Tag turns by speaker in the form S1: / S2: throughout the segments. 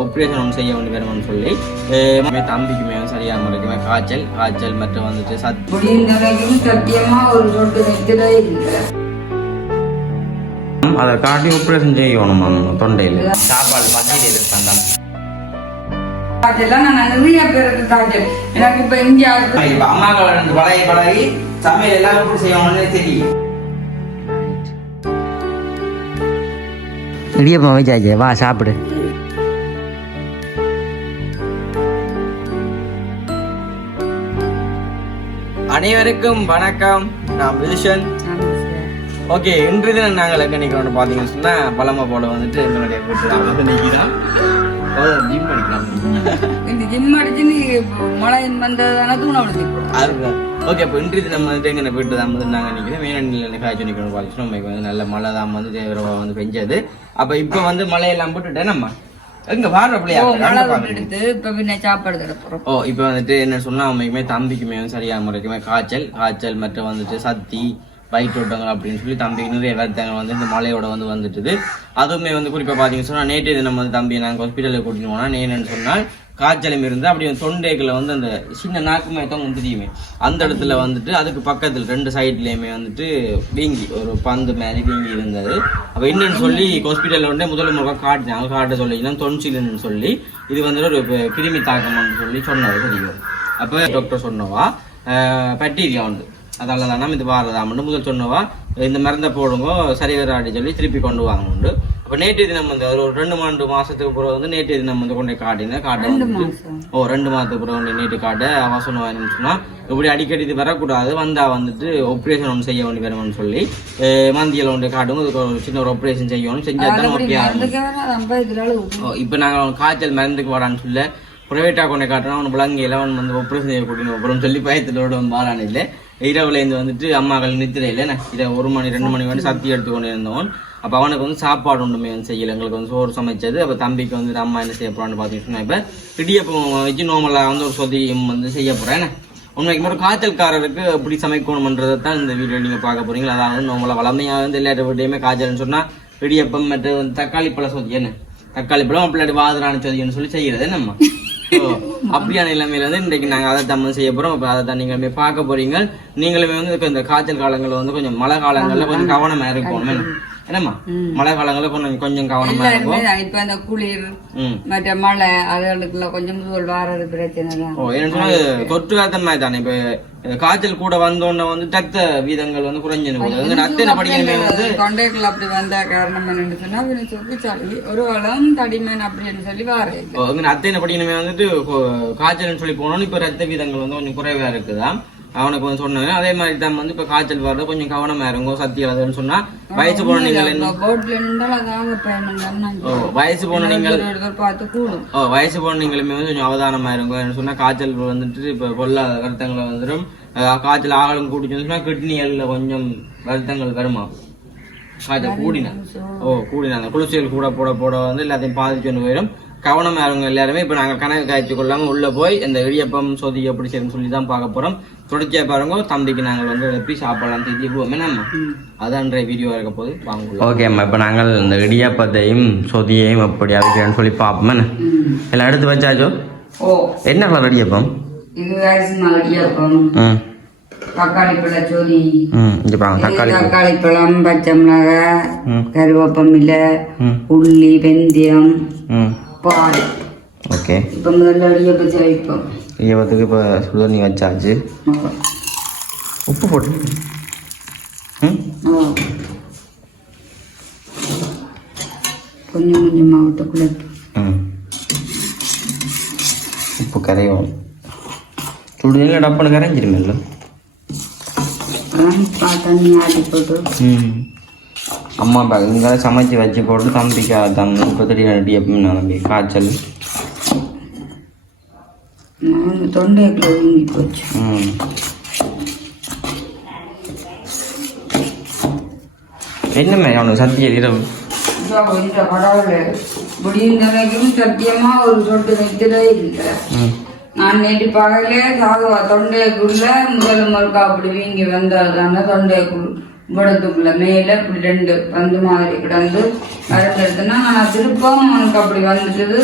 S1: Operation செய்ய வேண்டி வரும்னு சொல்லி தம்பிக்குமே சரியாக முறைக்குமே காய்ச்சல் காய்ச்சல் மற்றும் வந்துட்டு சத்
S2: ஒரு சொட்டு நிற்கவே இல்லை.
S1: அதை காட்டி ஆப்ரேஷன் செய்யணும் மேம் தொண்டையில். சாப்பாடு பசியில் எதிர்த்தாண்டாம்
S2: காய்ச்சலாம் நான் நிறைய பேருக்கு காய்ச்சல். எனக்கு இப்ப இங்க
S1: இப்போ அம்மாக்கள் ரெண்டு பழகி பழகி சமையல் எல்லாம் எப்படி செய்யணும்னு தெரியும்.
S3: இடியப்பம் வச்சாச்சு வா சாப்பிடு.
S1: அனைவருக்கும் வணக்கம். நான் விதுஷன். ஓகே இன்று தினம் நாங்கள் எங்க நிற்கிறோம்னு பார்த்தீங்கன்னு சொன்னா பழமை போல வந்துட்டு எங்களுடைய வீட்டு தான் வந்து நிற்கிறோம் ஜிம் படிக்கலாம்
S2: இந்த ஜிம் அடிச்சு நீ மழை வந்ததான தூண
S1: ஓகே அப்போ இன்றைய தினம் வந்துட்டு எங்க வீட்டு தான் வந்து நாங்கள் நிற்கிறோம் வேணநிலை காய்ச்சி நிற்கணும் பார்த்தீங்கன்னா நம்ம வந்து நல்ல மழை தான் வந்து வந்து பெஞ்சது. அப்போ இப்போ வந்து மழையெல்லாம் போட்டுட்டேன் நம்ம. எங்க வார பிள்ளையா?
S2: ஓ எடுத்து இப்ப பின்ன சாப்பாடு கிடப்புறோம்
S1: ஓ இப்போ வந்துட்டு என்ன சொன்னா அம்மைக்குமே தம்பிக்குமே சரியாக முறைக்குமே காய்ச்சல் காய்ச்சல் மற்றும் வந்துட்டு சத்தி வயிற்றோட்டங்கள் அப்படின்னு சொல்லி தம்பிக்கு நிறைய வருத்தங்கள் வந்து இந்த மழையோட வந்து வந்துட்டுது. அதுவுமே வந்து குறிப்பாக பார்த்தீங்கன்னு சொன்னால் நேற்று தினம் வந்து தம்பி நாங்கள் ஹாஸ்பிட்டலுக்கு கூட்டிட்டு போனால் என்னன்னு சொன்னால் காய்ச்சலும் இருந்து அப்படி வந்து வந்து அந்த சின்ன நாக்குமே தான் தெரியுமே? அந்த இடத்துல வந்துட்டு அதுக்கு பக்கத்தில் ரெண்டு சைட்லேயுமே வந்துட்டு வீங்கி ஒரு பந்து மாதிரி வீங்கி இருந்தது. அப்போ என்னன்னு சொல்லி ஹாஸ்பிட்டலில் வந்து முதல் முறை காட்டினாங்க காட்ட சொல்லிங்கன்னா தொன்சிலுன்னு சொல்லி. இது வந்துட்டு ஒரு கிருமி தாக்கம்னு சொல்லி சொன்னது தெரியும். அப்போ டாக்டர் சொன்னவா பட்டீரியா உண்டு. அதால் தான் இது வாரதாமன்னு முதல் சொன்னவா இந்த மருந்தை போடுங்க சரி வராடி சொல்லி திருப்பி கொண்டு வாங்க உண்டு அப்போ நேற்று தினம் வந்து ஒரு ரெண்டு மூன்று மாசத்துக்கு பிறகு வந்து நேற்று தினம் வந்து கொண்டு காட்டினேன். காட்ட வந்து ஓ ரெண்டு மாதத்துக்கு பிறகு வந்து நேற்று காட்ட அவ சொன்னவா சொன்னா இப்படி அடிக்கடி இது வரக்கூடாது வந்தா வந்துட்டு ஆப்ரேஷன் ஒன்று செய்ய வேண்டி வரும்னு சொல்லி மந்தியில் ஒன்று காட்டும் ஒரு சின்ன ஒரு ஆப்ரேஷன் செய்யணும் செஞ்சா தான் ஓகே ஆகும் இப்போ நாங்கள் காய்ச்சல் மருந்துக்கு வரான்னு சொல்ல ப்ரைவேட்டாக கொண்டு காட்டுறோம் அவனு விளங்கியில் அவன் வந்து ஆப்ரேஷன் செய்யக்கூடிய அப்புறம் சொல்லி பயத்திலோட வாரான் இல்லை. இரவுலேருந்து வந்துட்டு அம்மாக்கள் நித்திர இல்லைண்ணே இதை ஒரு மணி ரெண்டு மணி வந்து சத்தி எடுத்து கொண்டு இருந்தவன். அப்போ அவனுக்கு வந்து சாப்பாடு ஒன்றுமே வந்து செய்யலை. எங்களுக்கு வந்து சோறு சமைச்சது. அப்போ தம்பிக்கு வந்து அம்மா என்ன செய்ய போகிறான்னு பார்த்தீங்கன்னா இப்போ இடியப்பம் வச்சு நோமலாக வந்து ஒரு சொதியம் வந்து செய்ய போகிறேன் உண்மைக்கு ஒரு காய்ச்சல்காரருக்கு எப்படி சமைக்கணுமன்றதை தான் இந்த வீடியோ நீங்கள் பார்க்க போகிறீங்களா அதாவது நம்மள வளமையாக வந்து எல்லா வீட்டையுமே காய்ச்சல்னு சொன்னால் இடியப்பம் மற்றும் தக்காளி பழ சொதி என்ன? தக்காளி பழம் அப்படி வாதுரான சொதின்னு சொல்லி செய்யறது நம்ம அப்படியான நிலைமையில வந்து இன்றைக்கு நாங்கள் அதை தான் செய்ய போறோம். அப்போ அதை தான் நீங்கள் பார்க்க போறீங்க. நீங்களுமே வந்து இந்த காய்ச்சல் காலங்களில் வந்து கொஞ்சம் மழை காலங்களில் கொஞ்சம் கவனமாக இருக்கணும் என்னம்மா? மழை காலங்களில் கொஞ்சம் கொஞ்சம் கவனமா இருக்கும்
S2: இப்ப இந்த குளிர் மற்ற மழை அதுகளுக்குள்ள கொஞ்சம் முதல் வாரது பிரச்சனை தான்
S1: ஓ தொற்று காத்தம் மாதிரி தானே. இப்ப காய்ச்சல் கூட வந்தோடனே வந்து ரத்த வீதங்கள் வந்து குறைஞ்சு போகுது வந்து ரத்த படிக்கணுமே வந்து
S2: தொண்டைக்குள்ள அப்படி வந்த காரணம் என்னன்னு சொன்னா அவனை ஒரு வளம் தடிமன் அப்படின்னு சொல்லி
S1: இங்க அத்தைனை படிக்கணுமே வந்துட்டு காய்ச்சல்னு சொல்லி போனோம்னு இப்ப ரத்த வீதங்கள் வந்து கொஞ்சம் குறைவா இருக்குதா அவனுக்கு வந்து சொன்னாங்க அதே மாதிரி தான் வந்து இப்ப காய்ச்சல் வர்றது கொஞ்சம் கவனமா இருங்க சத்தி அதுன்னு சொன்னா வயசு போன நீங்கள் வயசு போன நீங்கள் ஓ வயசு போன நீங்களுமே வந்து கொஞ்சம் அவதானமா இருங்க என்ன சொன்னா காய்ச்சல் வந்துட்டு இப்ப பொல்லாத வருத்தங்களை வந்துடும் காய்ச்சல் ஆகலம் கூட்டிச்சு சொன்னா கிட்னிகள்ல கொஞ்சம் வருத்தங்கள் வருமா? காய்ச்சல் கூடினா. ஓ கூடினா அந்த குளிர்ச்சிகள் கூட போட போட வந்து எல்லாத்தையும் பாதிச்சுன்னு போயிடும். கவனமா இருங்க எல்லாருமே. இப்ப நாங்க கணக்கு காய்ச்சி கொள்ளாம உள்ள போய் இந்த இடியப்பம் சொதி எப்படி செய்யணும்னு சொல்லி தான் பார்க்க போறோம். தொடர்ச்சியா பாருங்க தம்பிக்கு நாங்கள் வந்து எப்படி சாப்பிடலாம் தெரிஞ்சு போவோம் நம்ம அதான்ற வீடியோ இருக்க போது வாங்க ஓகே அம்மா இப்போ நாங்கள் இந்த இடியப்பத்தையும் சொதியையும் எப்படி அவிக்கிறேன்னு சொல்லி பார்ப்போம் எல்லாம் எடுத்து வச்சாச்சோ
S2: ஓ.
S1: என்ன கலர் இடியப்பம்?
S2: இது அரிசி மலடியாப்பம்
S1: ம்
S2: தக்காளி பழ சொதி.
S1: தக்காளி.
S2: தக்காளி பழம் பச்சை மிளகாய் கருவேப்பம் இல்லை உள்ளி வெந்தயம்.
S1: ம்.
S2: பால்
S1: ஓகே
S2: இப்போ முதல்ல இடியப்பம் சேர்ப்போம்
S1: இடியப்பத்துக்கு இப்போ சுடுதண்ணி வச்சாச்சு உப்பு போட்டு
S2: கொஞ்சம் கொஞ்சமாக விட்டு குளிப்பு
S1: ம். உப்பு கரையும். சுடுதண்ணியில் டப்புன்னு கரைஞ்சிருமில்ல.
S2: தண்ணி ஆட்டி போட்டு.
S1: ம். அம்மா பா இங்கே சமைச்சு வச்சு போட்டு தம்பிக்கு தம் இப்போ தெரியும் இடியப்பம் நம்பி காய்ச்சல்.
S2: தொண்டைக்குள்ள வீங்கி போச்சு.
S1: ம். என்னமே அவனுக்கு சத்திய இரவு?
S2: வரைக்கும் சத்தியமா ஒரு சொட்டு நிற்கவே இல்லை. நான் நேற்று பகலே சாதுவா தொண்டைக்குள்ள முதல் முறுக்கா அப்படி வீங்கி வந்ததுனால தொண்டைக்குள். இவ்வளத்துக்குள்ள மேல இப்படி ரெண்டு பந்து மாதிரி கிடந்து மருந்து எடுத்தேன்னா நான் திருப்பவும் அவனுக்கு அப்படி வந்துட்டது.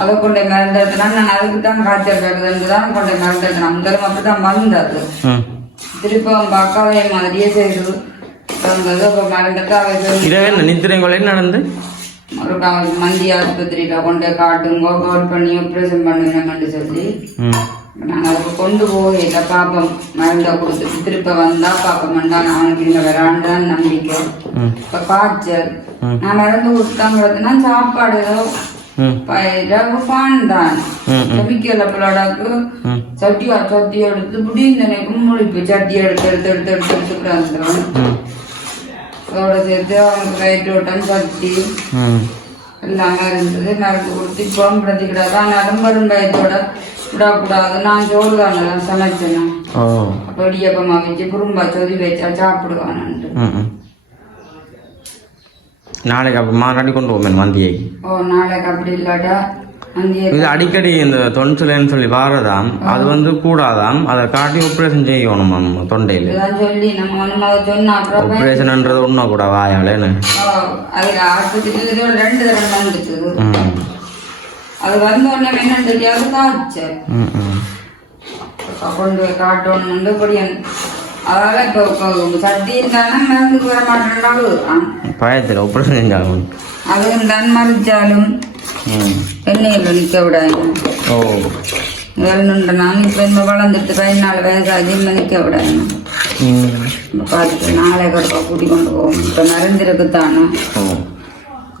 S2: அதை கொண்டு மருந்து எடுத்தேன்னா நான் அதுக்கு தான் காய்ச்சல் வருதுன்னு தான் கொண்டு மருந்து எடுத்தேன். முதல்ல அப்படி தான் வந்தது
S1: ம்.
S2: திருப்பவும் பார்க்க அதே மாதிரியே செய்து வந்தது அப்போ மருந்துட்டு அவை
S1: இரவே என்ன நித்திரை கொலை நடந்து?
S2: ஒரு மந்தி ஆஸ்பத்திரியில கொண்டு காட்டுங்க கால் பண்ணி ஆப்ரேஷன் பண்ணுங்கன்னு சொல்லி. நாங்கள் அதுக்கு கொண்டு போகல பாப்போம் மருந்தை கொடுத்துட்டு திருப்ப வந்தா பாப்போம்டா அவனுக்கு இங்க வரான்டான்னு நம்பிக்கை. இப்ப காய்ச்சல். நான் மருந்து கொடுத்தாங்கிறதுனா சாப்பாடு ஏதோ சட்டியா சட்டி எடுத்து புடிந்த நேக்கும் முழிப்பு சட்டி எடுத்து எடுத்து எடுத்து எடுத்து எடுத்து கிடந்துடும்
S1: ம்.
S2: அதோட சேர்த்து அவனுக்கு வயிற்று ஓட்டம் சட்டி எல்லாமே இருந்தது மருந்து கொடுத்து இப்போ பிரதிக்கிடாது ஆனாலும் விடக்கூடாது நான் சோறு தானே சமைச்சேன் அப்போ இடியப்பமா வச்சு குறும்பா சொதி வச்சா சாப்பிடுவானு
S1: நாளைக்கு அப்போ மாறாடி கொண்டு போவேன் மந்தியை.
S2: ஓ நாளைக்கு அப்படி இல்லாட்டா
S1: இது அடிக்கடி இந்த தொன்சிலன்னு சொல்லி வாரதாம். அது வந்து கூடாதாம். அதை காட்டி ஆப்ரேஷன் செய்யணும் நம்ம தொண்டையில் ஆப்ரேஷன்ன்றது ஒன்றும் கூட வாயாலேன்னு.
S2: அது வந்த உடனே என்னன்னு தெரியாது இப்ப கொண்டு போய் காட்டணும் பொடியன் அதால இப்போ சட்டி இருந்தாலும் மருந்துக்கு வர மாட்டேன்றாலும்
S1: பயத்தில் ஆப்ரேஷன் செஞ்சாலும்.
S2: அதுவும் தான் மறிச்சாலும் எண்ணெயில் நிற்க விடாது.
S1: ஓ.
S2: வேணுன்ற நான் இப்போ இந்த வளர்ந்துட்டு பதினாலு வயசாகி இன்னும் நிற்க விடாது. பார்த்துட்டு நாளை கடுப்பா கூட்டி கொண்டு போவோம். இப்போ மருந்திருக்கு தானே
S1: ஓ.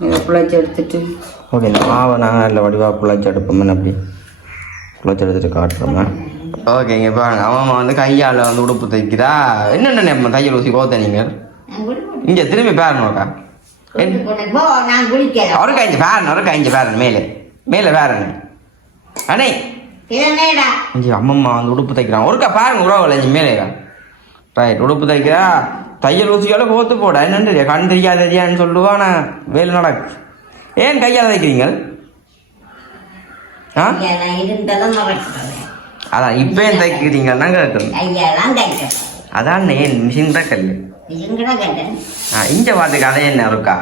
S2: இதை பிழைச்சி எடுத்துட்டு.
S1: ஓகே இந்த மாவை நாங்கள் நல்ல வடிவாக புழைச்சி எடுப்போமே. அப்படி? புழைச்சி எடுத்துட்டு காட்டுறோமே? ஓகே இங்கே பாருங்க. அவன் வந்து கையால் வந்து உடுப்பு தைக்கிறா. என்னென்ன நம்ம தையல் ஊசி கோத்த நீங்கள் இங்கே திரும்பி பாருங்கக்கா ஒரு கஞ்சி பாருங்க ஒரு கஞ்சி பாருங்க மேலே. மேலே பாருங்க அண்ணே.
S3: என்னடா?
S1: இங்கே அம்மம்மா வந்து உடுப்பு தைக்கிறான். ஒருக்கா பாருங்க உறவு இஞ்சி மேலேக்கா ரைட் உடுப்பு தைக்கிறா. தையல் ஊசியால கோத்து போட. என்னன்னு கண் தெரியாததியான்னு சொல்லுவா நான் வேலை நடக்கு. ஏன் கையால் தைக்கிறீங்க ஆ? அதான் இப்போ ஏன் தைக்கிறீங்கன்னா கேட்கணும் அதான் ஏன் மிஷின் தான் கல். ஆ இஞ்ச பாட்டுக்கு அதை என்ன இருக்கா?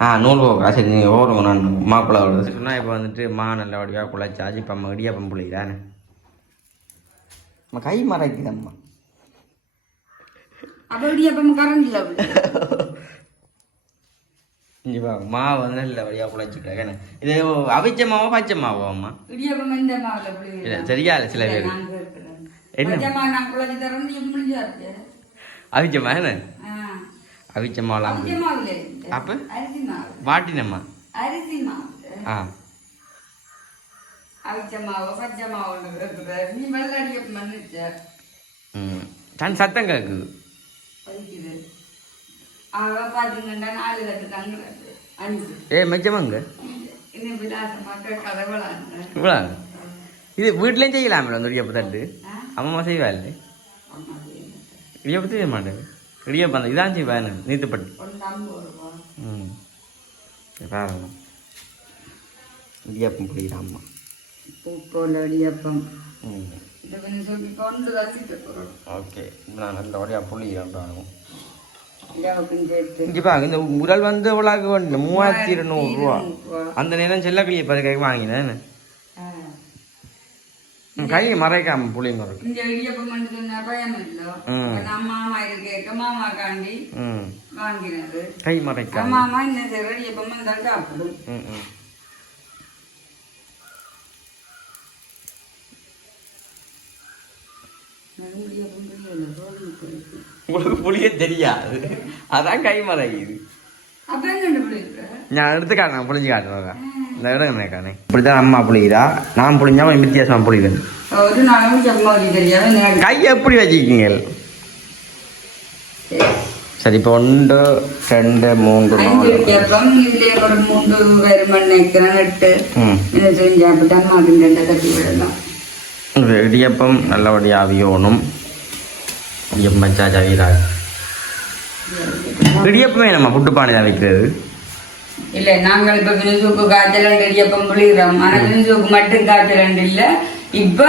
S1: ஆ நூல் போக்கா சரி நீங்கள் ஓடுங்க நான் மாப்பிள்ளை சொன்னால் இப்போ வந்துட்டு மா நல்ல வடிவாக குழைச்சாச்சு இப்போ அம்மா இடியாப்பம் நம்ம கை மறைக்குதம்மா
S2: அப்போ இடியப்பம் கரண்டில்
S1: இங்கே மாவு வந்து நல்ல வடிவாக குழைச்சிக்கிறேன் இது அவிச்ச மாவோ பச்சை மாவோ அம்மா?
S2: இடியப்பம் இந்த மாவில் அப்படி.
S1: இல்லை சரியா இல்லை சில பேர். என்ன? அவிச்ச மா என்ன? அவிச்ச மாவெல்லாம் அப்ப? வாட்டினம்மா
S2: அரிசி மாவு.
S1: ஆ.
S2: அவிச்ச மாவு பச்சை மாவு நீ
S1: ம். தன் சத்தம் கேட்குது
S2: படிக்குது அவ பார்த்தீங்கன்னா நாலு கட்டு தங்குறது அஞ்சு
S1: ஏ மெச்சமாங்க
S2: இன்னும் விலாசமாக கதவளாங்க
S1: இவ்வளோ இது வீட்லேயும் செய்யலாமே அந்த இடியப்ப தட்டு அம்மா செய்வா இல்லை இடியப்பம் செய்ய மாட்டேன் இடியப்பம் அந்த இதான் செய்வா என்ன நீத்துப்பட்டு ம் பாருங்க இடியப்பம் புரியுதா அம்மா
S2: பூக்கோல் அடியப்பம்
S1: ம் இந்த முதல் வந்து எவ்வளோ வேணும் மூவாயிரத்தி இருநூறுவா.
S2: ரூபா.
S1: அந்த நேரம் செல்லக்கிளியை பதுக்காக வாங்கினேன். கை மறைக்காம புளிங்க இருக்கு
S2: இந்த இடியப்பம் பண்ணி சொன்னா பயம் இல்லை.
S1: ம்.
S2: இப்ப நான் மாமா இருக்கேக்க மாமா காண்டி
S1: ம்
S2: வாங்கினது.
S1: கை மறைக்காம.
S2: மாமா என்ன செய்யற இடியப்பம் வந்தால் சாப்பிடும்.
S1: உங்களுக்கு புளிய தெரியாது. அதான் கை மறைக்குது
S2: அப்ப என்ன புரியுது
S1: நான் எடுத்து காட்டுறேன் புளிஞ்சு காட்டுறேன் இந்த இடம் காணே. இப்படிதான் அம்மா புளிகிறா நான் புளிஞ்சா வித்தியாசமா
S2: நேரம்
S1: கையை எப்படி வச்சுக்கிங்க சரி இப்போ ஒன்று ரெண்டு மூன்று நாலு.
S2: மூன்று மண்ணிக்கிறேன் எட்டு
S1: இடியப்பம் நல்லபடியாக அவியோணும் இடியப்பம் வச்சா ஜவீராஜ் இடியப்பமே நம்ம புட்டு பானை தான் வைக்கிறது.
S2: இல்ல நாங்கள் இப்ப பிரிசுக்கு காய்ச்சல் இடியப்பம் புளிகிறோம் ஆனா பிரிசுக்கு மட்டும் காய்ச்சல் இல்ல. இப்ப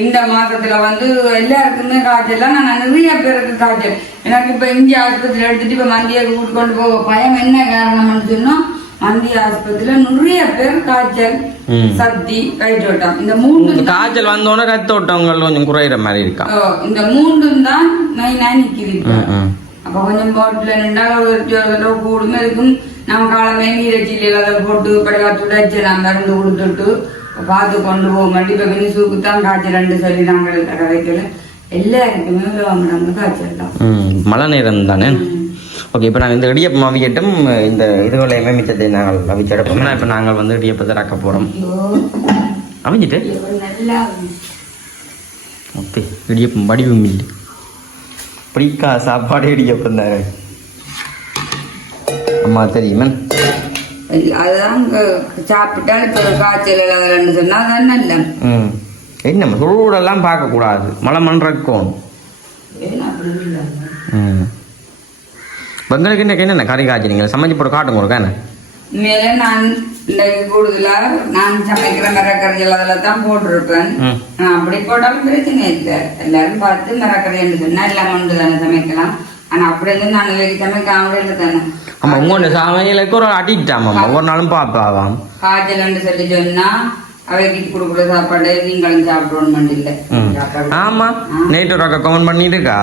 S2: இந்த மாசத்துல வந்து எல்லாருக்குமே காய்ச்சல். நான் நிறைய பேருக்கு காய்ச்சல். எனக்கு இப்ப இங்க ஆஸ்பத்திரி எடுத்துட்டு இப்ப மந்தியை கூட்டிக்கொண்டு போக பயம். என்ன காரணம்னு சொன்னா மந்திய ஆஸ்பத்திரியில நிறைய பேர் காய்ச்சல்
S1: ம்.
S2: சக்தி வயிற்றோட்டம் இந்த
S1: இந்த காய்ச்சல் வந்தோடனே ரத்த ஓட்டங்கள் கொஞ்சம் குறையிற மாதிரி இருக்கா?
S2: இந்த மூன்றும் தான் மெயினா நிக்குது. அப்ப கொஞ்சம் போட்டுல நின்றா ஒரு தடவை கூடுமே. இருக்கும் நம்ம காலமே நீரச்சியில் அதை போட்டு படிவா துடைச்சு நான் மருந்து கொடுத்துட்டு பார்த்து கொண்டு போக மாட்டி இப்ப வினிசூக்கு தான் காய்ச்சல் ரெண்டு சொல்லி நாங்கள் கடைக்கல எல்லாருக்குமே காய்ச்சல் தான்.
S1: மழை நேரம் தானே? ஓகே இப்போ நாங்கள் இந்த இடியப்பம் அவிக்கட்டும் இந்த இதுகளை மிச்சத்தை நாங்கள் அவிச்செடுப்போம் இப்போ நாங்கள் வந்து இடியப்பத்தை ரக்க போகிறோம்
S2: நல்லா
S1: ஓகே இடியப்பம் வடிவம் இல்லை. பிடிக்கா சாப்பாடு இடியப்பம் தானே? அம்மா தெரியுமா?
S2: அதுதான் சாப்பிட்டா இப்ப காய்ச்சல் இல்லாதன்னு சொன்னா அதான் நல்ல.
S1: ம். என்ன சூடெல்லாம் பார்க்கக்கூடாது. மழை மண் ரக்கும்
S2: ஏன் அப்படி இல்லை
S1: ம். வெங்களுக்கு இன்னைக்கு என்னென்ன கறி காய்ச்சினீங்க சமைச்சு போட்டு காட்டுங்க ஒரு என்ன
S2: மேல நான் இன்றைக்கு கூடுதலா நான் சமைக்கிற மரக்கறிகள் அதில் தான் போட்டிருப்பேன் நான் அப்படி போட்டாலும் பிரச்சனை இல்லை எல்லாரும் பார்த்து மரக்கறி என்று சொன்னா எல்லாம் ஒன்று தானே சமைக்கலாம் ஆனா அப்படி இருந்து நான் இதுவரைக்கும் சமைக்காமலே இல்லை தானே
S1: ஆமாம் உங்களோட சமையலுக்கு ஒரு அடிக்டாமாம் ஒவ்வொரு நாளும் பார்ப்பாவாம்
S2: காய்ச்சல் சொல்லி சொன்னா அவைக்கு கொடுக்குற சாப்பாடு நீங்களும் சாப்பிடணும் இல்லை
S1: ம். ஆமா. நேற்று ஒரு அக்கா கமெண்ட் பண்ணிட்டு இருக்கா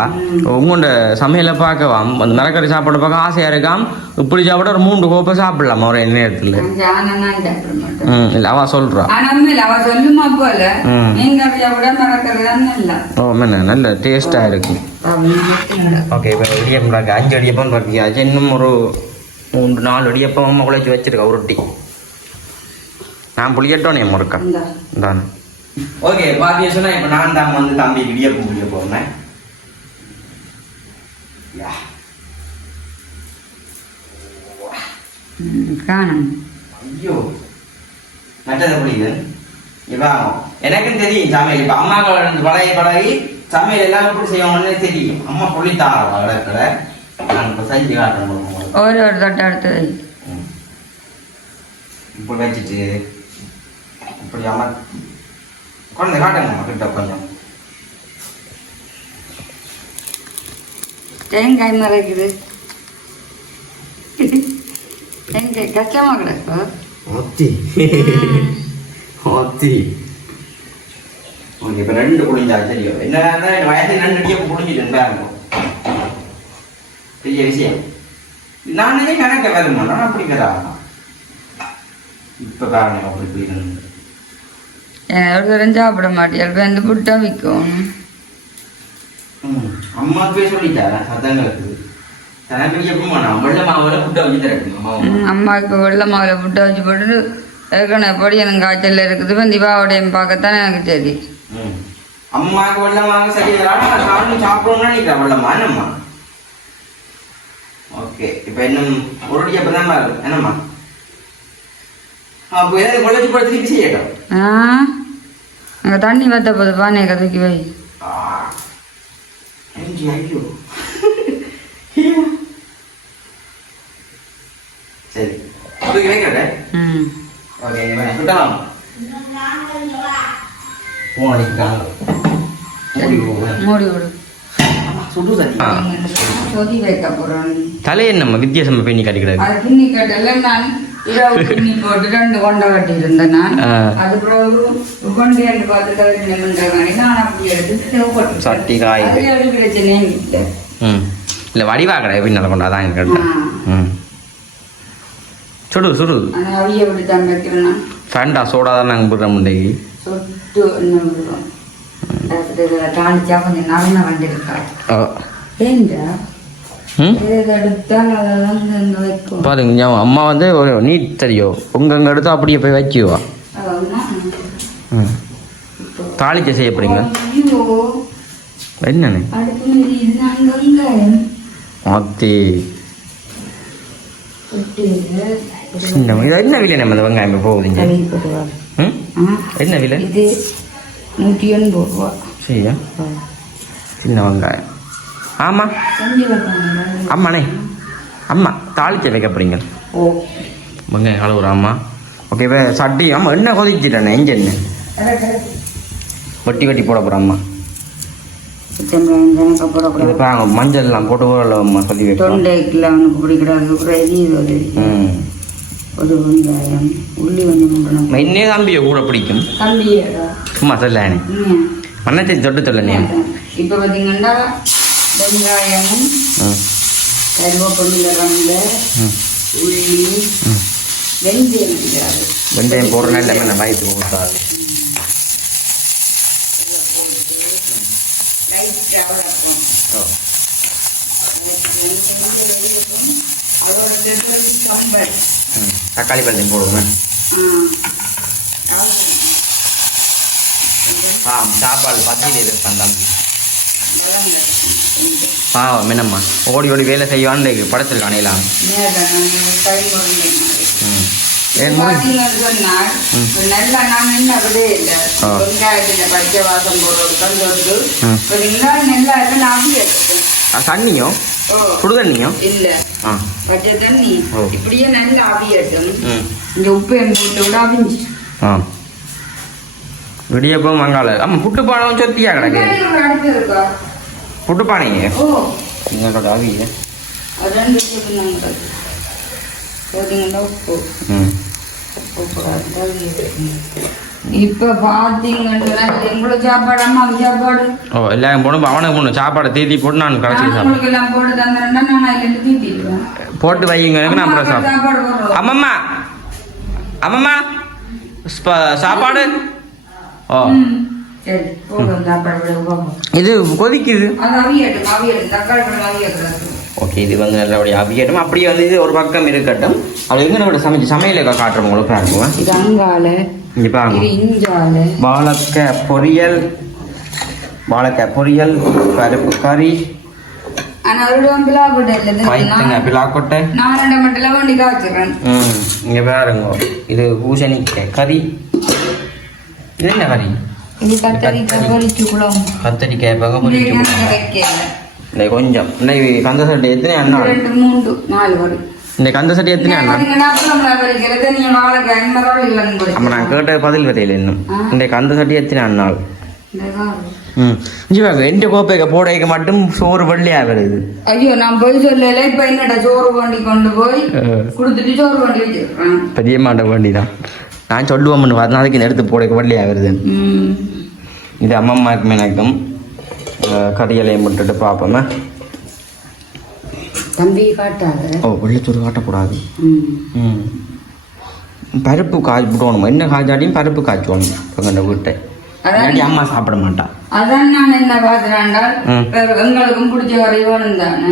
S1: உங்களோட சமையலை பார்க்கலாம் அந்த சாப்பாடு பார்க்க ஆசையா இருக்காம் இப்படி சாப்பிட ஒரு மூன்று கோப்பை சாப்பிடலாம் ஒரே நேரத்துல.
S2: சாப்பிட
S1: இல்லை அவ சொல்றா.
S2: அவ சொல்லுமா போல. நீங்க மரக்கறி தான்
S1: ஓ என்ன நல்ல டேஸ்டா இருக்கு. ஓகே இப்போ இடியப்பம் இருக்கு அஞ்சு இடியப்பம் பார்த்தியாச்சு இன்னும் ஒரு மூன்று நாலு இடியப்பம் அம்மா குழைச்சி வச்சிருக்கா உருட்டி. நான் புளியட்டோனே முறுக்கா.
S2: இந்தா.
S1: தானே ஓகே பாத்தியா சொன்னா இப்போ நான் தான் வந்து தம்பி இடியப்பம் புளிய போனேன்
S2: ம், காணும்.
S1: ஐயோ. மற்றது புரியுது. இதான் எனக்கும் தெரியும் சமையல். இப்போ அம்மாக்கள் பழகி பழகி சமையல் எல்லாம் எப்படி செய்வாங்கன்னு தெரியும். அம்மா சொல்லித்தாங்க வளர்க்கல. நான் இப்போ செஞ்சு காட்டுறேன்.
S2: ஒரு ஒரு தொட்டை அடுத்தது.
S1: ம். இப்படி வச்சுட்டு. இப்படி அம்மா குழந்தை காட்டுங்க கிட்ட கொஞ்சம்.
S2: தேங்காய் மறைக்குது. தேங்காய் கச்சமா கிடக்கு.
S1: ஒத்தி. ஒத்தி. இப்போ ரெண்டு குடிஞ்சா தெரியும் என்ன வயசு ரெண்டு அடியாக குடிஞ்சிட்டு பாருங்க. பெரிய விஷயம். நானே கணக்க நான் அப்படி வரா இப்போ பாருங்க அப்படி போயிருந்து
S2: ஒரு தரம் சாப்பிட மாட்டேன் வந்து புட்டா விற்கும்
S1: அம்மா சொல்லிட்டாரா சத்தங்களுக்கு வெள்ள
S2: அம்மாவுக்கு வெள்ளை மாவில் புட்டா வச்சு போட்டு ஏற்கனவே எப்படி எனக்கு காய்ச்சல் இருக்குது. இப்போ திபாவோடையும் பார்க்கத்தான் எனக்கு சரி.
S1: அம்மாவுக்கு சரி வராது நான் சாப்பிட்டு சாப்பிடணும்னு நினைக்கிறேன். வெள்ளமா என்னம்மா? ஓகே இப்போ இன்னும் ஒரு அடி அப்போ தான் என்னம்மா? அப்போ ஏதாவது கொள்ளச்சி படுத்துட்டு செய்யட்டும்
S2: ஆ? அங்கே தண்ணி வத்த போது பானையை கதக்கி வை.
S1: சரி
S2: ம்.
S1: ஓகே விட்டலாம். தலையை நம்ம வித்தியாசமா பெண்ணி கட்டிக்கிறாரு.
S2: கிண்ணி போட்டு ரெண்டு கொண்டை கட்டி இருந்தேன் நான். அது பிறகு கொண்டை என்று பார்த்துட்டு நிமிண்டாங்க நான் அப்படி எடுத்து
S1: சட்டி காயுது.
S2: அது பிரச்சனையும் இல்லை.
S1: இல்லை வடிவா கடை பின்னால் கொண்டா தான் எனக்கு கேட்டேன். ம். சுடு சுடு.
S2: ஆனால் அவிய விட்டு தான் வைக்கிறேன் நான்.
S1: ஃபேண்டா சோடா தான் நாங்கள் போடுற முண்டைக்கு
S2: சொட்டு என்ன விடுவோம் தாளிச்சா கொஞ்சம் நவன வண்டிருக்கா ஏண்டா?
S1: பாருங்க அம்மா வந்து ஒரு நீட் தெரியும். உங்க அங்கே எடுத்து அப்படியே போய் வச்சுவா தாளிக்க செய்ய போறீங்களா?
S2: ஐயோ.
S1: என்னன்னு? இது என்ன விலை நம்ம இந்த வெங்காயம் இப்போ போகுதுங்க? என்ன விலை?
S2: இது நூற்றி எண்பது ரூபா.
S1: சரியா? சின்ன வெங்காயம். ஆமாம் அம்மாண்ணே அம்மா தாளிக்க வைக்க போறீங்க.
S2: ஓ.
S1: வெங்காயம் கழுவுற அம்மா. ஓகே இப்போ சட்டி அம்மா என்ன கொதிச்சிட்டேண்ணே
S2: கரெக்ட், கரெக்ட்.
S1: வெட்டி வெட்டி போட போகிறோம் அம்மா.
S2: பச்சை வெங்காயம் கணக்க போடக்கூடாது
S1: இது பாருங்க மஞ்சள் எல்லாம் போட்டு அம்மா
S2: தொண்டைக்குள்ள அவனுக்கு பிடிக்கிறாங்க
S1: ம்.
S2: ஒரு வெங்காயம் உள்ளி வந்து
S1: இன்னே தம்பியை கூட பிடிக்கும்.
S2: தம்பியடா
S1: சும்மா சொல்லானே மண்ணத்தை தொட்டு சொல்லனே
S2: இப்போ பார்த்தீங்கன்னா வெங்காயமும் கருவேப்பிலை ரெண்டு உள்ளி வெந்தயம்
S1: வெந்தயம் போடுறேன் ம். தக்காளி பழத்தையும் போடுவேன் ஆ. சாப்பாடு பத்தியில் இருப்பான் தம்பி பாவம் என்னம்மா? ஓடி ஓடி வேலை செய்வான்னு படைச்சிருக்கானே எல்லாம்.
S2: நல்லா நான் நின்னபடியே இல்லை. வெங்காயத்தில் பச்சை வாசம் போடுறது கண்டு
S1: ம்.
S2: வெங்காயம் நல்லா இருக்கு நான்
S1: தண்ணியோ? சுடு தண்ணியோ
S2: இல்ல. பச்சை தண்ணி. இப்படியே நல்லா அவியட்டும்
S1: ம்.
S2: இந்த உப்பு என் போட்டு விட அவிஞ்சு
S1: ஆ. விடியப்பம் மங்காள. ஆமாம் புட்டு பானம் சொத்தியா கிடக்கு.
S2: அடுத்து இருக்கா
S1: புட்டு பானைங்க
S2: ஓ
S1: எங்களோட அவிய
S2: அது ரெண்டு உப்பு நாங்க போட்டீங்கன்னா உப்பு
S1: ம்.
S2: உப்பு போடாது, அவியட்டு. இப்ப பாத்தீங்கன்னா எங்களோட சாப்பாடு அம்மா சாப்பாடு?
S1: ஓ எல்லாரும் போடும் அவனுக்கு போடணும் சாப்பாடை தேத்தி போட்டு நான் கடைசி சாப்பிடுவேன்.
S2: போட்டு
S1: வைங்க நான் அப்புறம் சாப்பிடுவேன். அம்மம்மா. சாப்பாடு.
S2: போகும்
S1: இது கொதிக்குது. ஓகே இது வந்து நல்லபடியாக அவியட்டும். அப்படியே வந்து இது ஒரு பக்கம் இருக்கட்டும். அது எங்கே நம்ம சமைச்சு சமையல காட்டுறோம் உங்களுக்கு பாருங்க.
S2: இது அங்கால
S1: இங்கே பாருங்க.
S2: இது இஞ்சால
S1: வாழைக்காய் பொரியல். வாழைக்காய் பொரியல் பருப்பு கறி. இங்கே பாருங்க. இது பூசணிக்காய் கறி. இது என்ன கறி
S2: இது கத்தரிக்காய் பொரிச்சு குளம்
S1: கத்தரிக்காய் பகம் பொரிச்சு இந்த கொஞ்சம் இன்னைக்கு கந்த சட்டை எத்தனை அண்ணா
S2: ரெண்டு மூன்று நாலு வரும்
S1: இந்த கந்த சட்டை எத்தனை அண்ணா நம்ம நான் கேட்ட பதில் வரையில் இன்னும்
S2: ஆ.
S1: இந்த கந்த சட்டை எத்தனை அண்ணாள்
S2: போய்
S1: ம் ஜீவாங்க எந்த கோப்பைக்கு போடைக்கு மட்டும் சோறு வெள்ளையா வருது
S2: ஐயோ நான் போய் சொல்லல இப்ப என்னடா சோறு வண்டி கொண்டு போய் கொடுத்துட்டு சோறு வண்டி
S1: பெரிய மாட்ட வேண்டிதான் நான் சொல்லுவோம்னு பார்த்து நாளைக்கு எடுத்து போடைக்கு வெள்ளையா வருது. இது அம்மம்மாவுக்கு எனக்கும். கறியலையும் விட்டுட்டு பார்ப்போமே.
S2: தம்பி காட்டாத.
S1: ஓ வெள்ளைச்சோறு காட்டக்கூடாது. பருப்பு காய்ச்சி விடணும்? என்ன காய்ச்சாட்டியும் பருப்பு காய்ச்சுவோம் எங்கள் வீட்டை. இல்லாட்டி அம்மா சாப்பிட மாட்டா.
S2: அதான் நான் என்ன
S1: ம்.
S2: எங்களுக்கும் பிடிச்ச வேணும் தானே.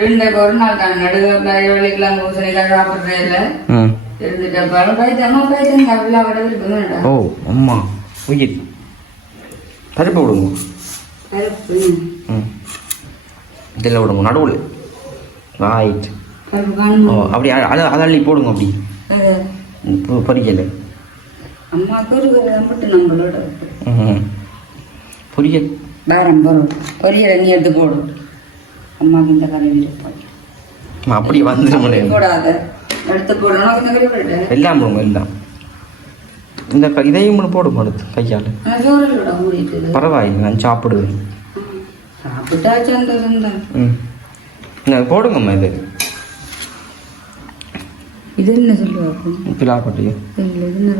S2: ரெண்டு ஒரு நாள் தான் நடுவு நிறைய வேலைக்கெல்லாம் பூசணிக்காய் சாப்பிட்றே இல்லை.
S1: ஓ அம்மா உயிர். பருப்பு விடுங்க. இதில் விடுங்க நடுவில். ரைட் ஓ அப்படி அதை அதை அள்ளி போடுங்க அப்படி. பொரியல். பொரியல்.
S2: போறோம் பொரியலை நீ எடுத்து போடு. அம்மாவுக்கு இந்த
S1: அம்மா, அப்படி வந்துட முடியும்
S2: எடுத்து போடு உனக்கு இந்த
S1: இதையும் ஒன்று போடுங்க அடுத்து கையால் பரவாயில்லை நான் சாப்பிடுவேன் போடுங்கம்மா இது
S2: இது என்ன சொல்லுவாங்க
S1: பிலாக்கொட்டையும்
S2: இல்லை இது என்ன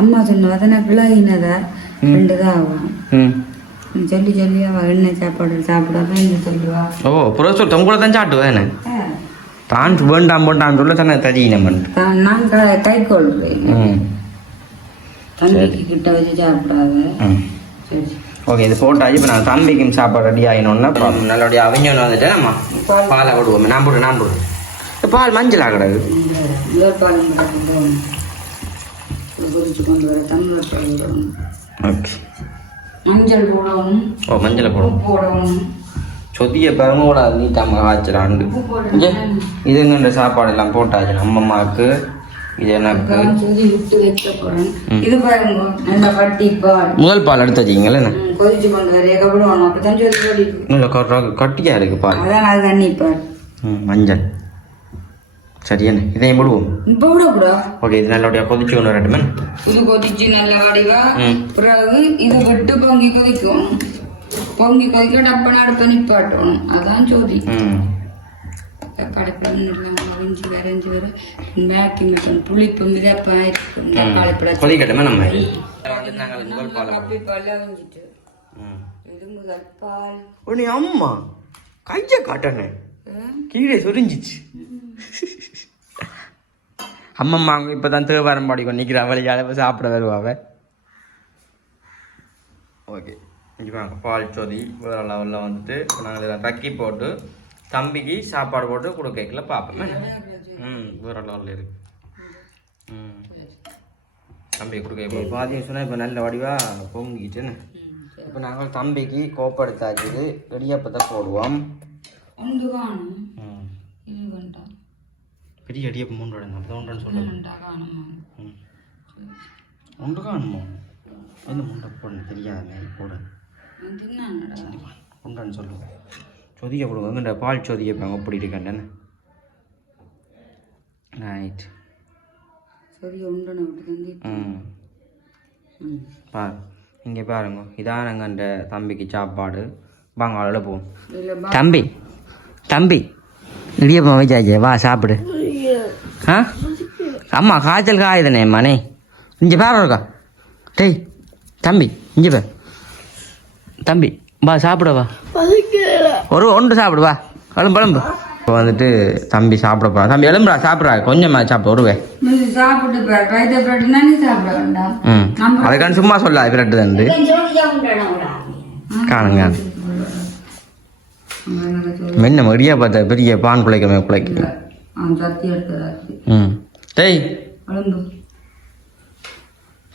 S2: அம்மா சொன்னா அதனை பிள்ளையினதா ரெண்டு தான் ஆகும் சொல்லி சொல்லி அவ எண்ணெய் சாப்பாடு சாப்பிடாம இந்த சொல்லுவா
S1: ஓ சொல் உங்களை தான் சாட்டுவேன்
S2: ஆ,
S1: தான் வேண்டாம் வேண்டாம் சொல்ல தானே
S2: தான் நான் க- கொள்றேன்
S1: ம்
S2: தம்பிக்கு கிட்ட வச்சு சாப்பிடாத
S1: ம்
S2: சரி
S1: ஓகே இது போட்டாச்சு இப்போ நான் தம்பிக்கும் சாப்பாடு ரெடி ஆகினோன்னா நல்லபடியாக அவிஞ்சோன்னு வந்துட்டேன் நம்ம
S2: பால்.
S1: போடுவோம் நான் போடுறேன் நான் இந்த பால் மஞ்சள் ஆகிடாது
S2: போடணும்
S1: ஓகே
S2: மஞ்சள் போடணும்
S1: ஓ மஞ்சளை போடுவோம்
S2: உப்பு போடணும்
S1: சொதிய பெருமை கூட நீட்டாம
S2: போடணும்
S1: இது இந்த சாப்பாடு எல்லாம் போட்டாச்சு நம்ம அம்மாவுக்கு இது எனக்கு முதல் பால் எடுத்து வச்சிங்களே இல்லை கட்டியாக இருக்கு பால்? மஞ்சள். சரி என்ன? இதையும் போடுவோம்.
S2: இப்ப விடக்கூடா
S1: ஓகே இது நல்லபடியாக கொதிச்சு கொண்டு வரட்டுமே.
S2: இது கொதிச்சு நல்ல வடிவா. பிறகு இது விட்டு பொங்கி கொதிக்கும். பொங்கி கொதிக்க டப்பன அடுப்ப நிப்பாட்டணும் அதான் ஜோதி.
S1: ம்.
S2: கடைப்பிடம் வரைஞ்சி வரைஞ்சி வர மேக்கி மட்டும் புளிப்பு மிதப்பா இருக்கும் கடைப்பிட
S1: கொதிக்கட்டுமே நம்ம? வந்து நாங்கள் முதல் பால்
S2: இது முதல்
S1: அம்மா கையை காட்டனே. கீழே சொரிஞ்சிச்சு. அம்மம்மா அவங்க இப்போ தான் தேவாரம் பாடிக்கொண்டு நிற்கிறா வழியால் சாப்பிட வருவாவ ஓகே இங்கே வாங்க பால் சொதி வேறு லெவலில் வந்துட்டு நாங்கள் இதில் கக்கி போட்டு தம்பிக்கு சாப்பாடு போட்டு கொடுக்கல பார்ப்போம் ம் வேறு லெவலில் இருக்கு. ம். தம்பி கொடுக்க பாதியம் சொன்னால் இப்போ நல்ல வடிவாக பொங்கிச்சுன்னு இப்போ நாங்கள் தம்பிக்கு கோப்படுத்தாச்சு இடியப்பத்தை போடுவோம்.
S2: ஒன்று இது
S1: பெரிய இடியப்பம் மூன்று இடம் அப்போ ஒன்றுன்னு ம். ஒன்று காணுமோ? என்ன முண்டை போடணும்? தெரியாதுங்க போட உண்டான்னு சொல்லுவோம் சொதிக்க இந்த பால் சொதிக்க அப்படி இருக்கேன் ரைட்
S2: விட்டு தந்தி
S1: ம். பாரு. இங்கே பாருங்க. இதான் நாங்கள் அந்த தம்பிக்கு சாப்பாடு. வாங்க அவளோட போவோம். தம்பி. தம்பி. இடியப்பம் வச்சாச்சு வா சாப்பிடு. ஆ? அம்மா காய்ச்சல் காயுதுனே மனே இங்கே பாரு இருக்கா டேய் தம்பி இங்கே பார். தம்பி வா சாப்பிட வா. ஒரு ஒன்று சாப்பிடு வா. எலும்பு எலும்பு இப்போ வந்துட்டு தம்பி சாப்பிட போகிறான் தம்பி எலும்புடா சாப்பிட்றா. கொஞ்சமா சாப்பிட ஒருவே. ம். அதுக்கான சும்மா சொல்ல பிரெட்டு தந்து காணுங்க மென்ன மடியா பார்த்த பெரிய பான் குலைக்கமே குலைக்க ம். டேய்.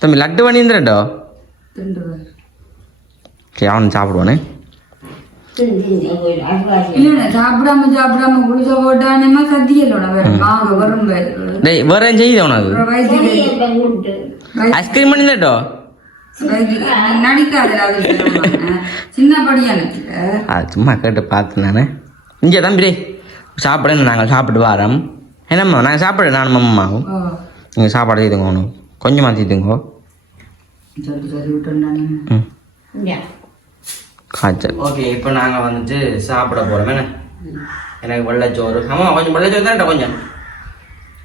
S1: தம்பி லட்டு பண்ணியிருந்துடோ சரி அவன் சாப்பிடுவானே.
S2: இல்ல சாப்பிடாம சாப்பிடாம குளிச்ச போட்டானேமா சத்தியலோட வேற வரும்
S1: ஏன் செய்யுது உனக்கு ஐஸ்கிரீம்
S2: நடிக்காத அது
S1: சும்மா கேட்டு பார்த்தேன் நானே. இங்கே தம்பி சாப்பிட நாங்கள் சாப்பிட்டு வரோம். என்னம்மா நாங்கள் சாப்பிட நானும் அம்மாவும் நீங்கள் சாப்பாடு செய்துங்க ஒன்று கொஞ்சமாக செய்துங்கோ
S2: சரி சரி விட்டுண்டானே
S1: ம். காய்ச்சல். ஓகே இப்போ நாங்கள் வந்துட்டு சாப்பிட போகிறோம் என்ன? எனக்கு வெள்ளைச்சோறு ஆமாம் கொஞ்சம் வெள்ளைச்சோறு தான்டா கொஞ்சம்.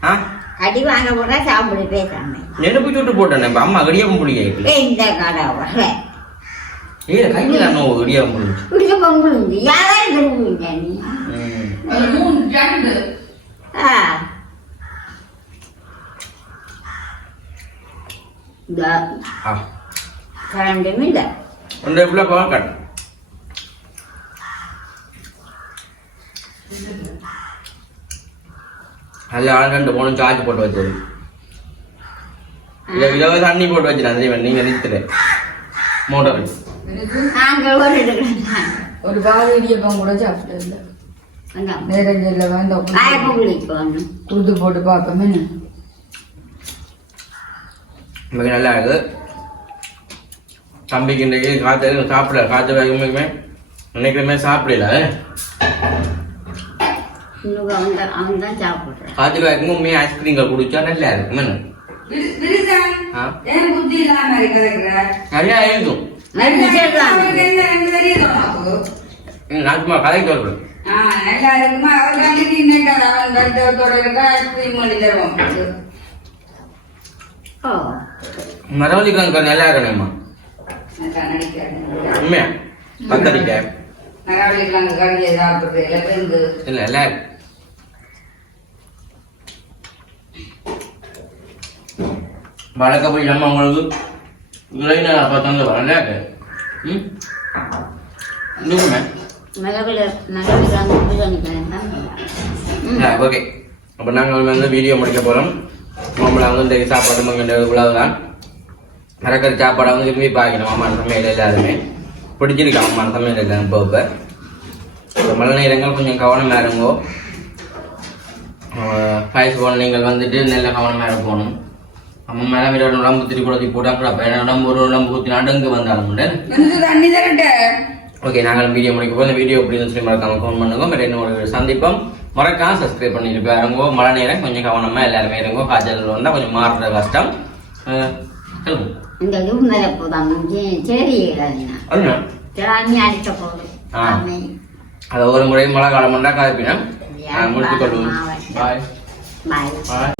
S1: ஆ?
S3: அடி வாங்க போனா சாப்பிடு பேசாம.
S1: நெருப்பு சுட்டு போட்டேன் இப்போ அம்மா இடியாப்பம் புளி கேட்கல
S3: இந்த கடை வர
S1: ஏ கையில் அண்ணோ இடியாப்பம் புளி.
S3: குடிக்க பொங்கலுங்க யாரும் நீ?
S1: ம்.
S2: மூணு ரெண்டு
S3: ஆ. இந்த
S1: ஆ.
S3: கரண்டும் இல்லை.
S1: ஒன்றரை ஃபுல்லாக அதில் ஆள் ரெண்டு மூணு சார்ஜ் போட்டு வச்சது. இதை இலவ தண்ணி போட்டு வச்சிருந்தேன் தெரியுமா நீங்கள் நிறுத்துற மோட்டர்
S3: ஒரு
S2: பாதி இடியப்பம் கூட சாப்பிட்டதில்ல வேண்டாம் குடுத்து போட்டு பார்ப்போமே.
S1: மிக நல்லா இருக்குது தம்பிக்கு இன்றைக்கு காய்ச்சல் சாப்பிடல காய்ச்சல் வேகமே நினைக்கிறமே சாப்பிடல.
S3: இன்னும் அவன் தான் அவன் தான் சாப்பிட்றான்.
S1: வேகமும் உண்மையாக ஐஸ்கிரீம்கள் குடிச்சா நல்லா இருக்கும். என்ன?
S2: புத்தி இல்லாம இருக்கிற
S1: நிறையா நான் சும்மா கதைக்கு வருவேன்
S2: எல்லாருக்குமா? அவர் அவன் இருக்க ஐஸ்கிரீம் பண்ணி தருவோம்
S1: நல்லா உண்மையா? பத்தடிக்க
S2: இல்லை.
S1: வழக்கப்படி நம்ம உங்களுக்கு இளைஞர் பார்த்தாங்க வரல ம்? இன்னுமே
S3: நகவில் நகவில் அங்கே பிரியாணி தான்.
S1: ஓகே. அப்போ நாங்கள் வந்து வீடியோ முடிக்க போகிறோம் நம்மளை வந்து இந்த சாப்பாடு மங்கிட்ட இவ்வளவு தான் மறக்கிற சாப்பாடை வந்து விரும்பி பார்க்கணும் அம்மா சமையல் எல்லாருமே. பிடிச்சிருக்கு? அம்மா சமையல் எல்லாரும் இப்போ இப்போ. மழை நேரங்கள் கொஞ்சம் கவனமாக இருங்கோ. வயசு போன நீங்கள் வந்துட்டு நல்ல கவனமாக இருக்கணும் அம்மா மேலே வீரோட உடம்பு திரி குழந்தை போட்டால் கூட என்ன உடம்பு ஒரு உடம்பு ஊற்றி நடுங்கு வந்தாலும் ஓகே நாங்கள் வீடியோ முடிக்க இந்த வீடியோ எப்படி சொல்லி மறக்காம ஃபோன் பண்ணுங்க. மற்ற இன்னொரு சந்திப்போம். மறக்காம சப்ஸ்கிரைப் பண்ணிட்டு பாருங்க மழை நேரம் கொஞ்சம் கவனமா எல்லாருமே இருங்க. காய்ச்சல் வந்தா கொஞ்சம் மாறுறது கஷ்டம்.
S3: இந்த ரூம் மேல சரி அடிக்க
S1: ஆ. அது ஒரு முறை மழை காலம் பண்ணா காய்ப்பினா முடித்துக் கொள்வோம். பாய்
S3: பாய்
S1: பாய்